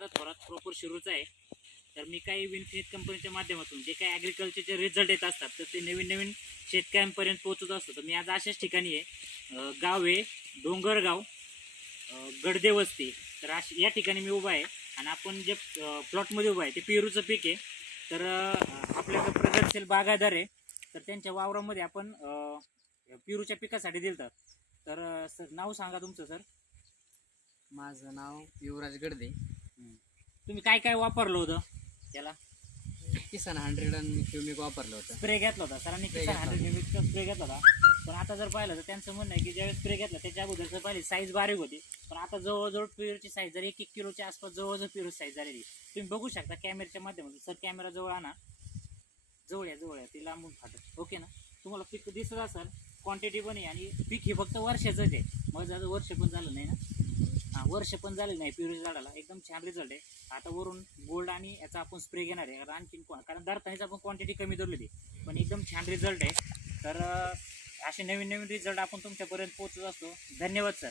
माझा थोरात प्रॉपर शिरूरचा आहे. तर मी काही विनफिनिट कंपनीच्या माध्यमातून जे काही ॲग्रिकल्चरचे रिझल्ट येत असतात तर ते नवीन नवीन शेतकऱ्यांपर्यंत पोहोचत असतो. तर मी आज अशाच ठिकाणी आहे, गाव आहे डोंगरगाव, गडदे वस्ती. तर या ठिकाणी मी उभा आहे आणि आपण जे प्लॉटमध्ये उभा आहे ते पेरूचं पीक आहे. तर आपल्याकडे प्रगतशील बागायतदार आहे, तर त्यांच्या वावरामध्ये आपण पेरूच्या पिकासाठी दिलं. तर सर नाव सांगा तुमचं. सर माझं नाव युवराज गडदे. तुम्ही काय काय वापरलं होतं त्याला? किसान 100 आणि क्युमिक वापरलं होतं. स्प्रे घेतला होता सरांनी, किसान 100 युनिटचा स्प्रे घेतला होता. पण आता जर पाहिलं तर त्यांचं म्हणणं आहे की ज्यावेळेस स्प्रे घेतला त्याच्या अगोदर पाहिली साईज बारीक होती, पण आता जवळजवळ पेरूची साईज जर 1-1 किलोच्या आसपास जवळजवळ पेरू साईज झालेली. तुम्ही बघू शकता कॅमेऱ्याच्या माध्यमातून. सर कॅमेरा जवळ आणा, जवळ या ती लांबून फाटत. ओके ना, तुम्हाला पीक दिसत असेल, क्वांटिटी पण आहे आणि पीक हे फक्त वर्षाचंच आहे. मग जर वर्ष पण झालं नाही ना, हां वर्ष पण झालेलं नाही पेरूच्या झाडाला, एकदम छान रिझल्ट आहे. आता वरून गोल्ड आणि याचा आपण स्प्रे घेणार आहे, कारण दरतानीच आपण क्वांटिटी कमी धरलेली, पण एकदम छान रिझल्ट आहे. तर असे नवीन नवीन रिझल्ट आपण तुमच्यापर्यंत पोहोचत असतो. धन्यवाद सर.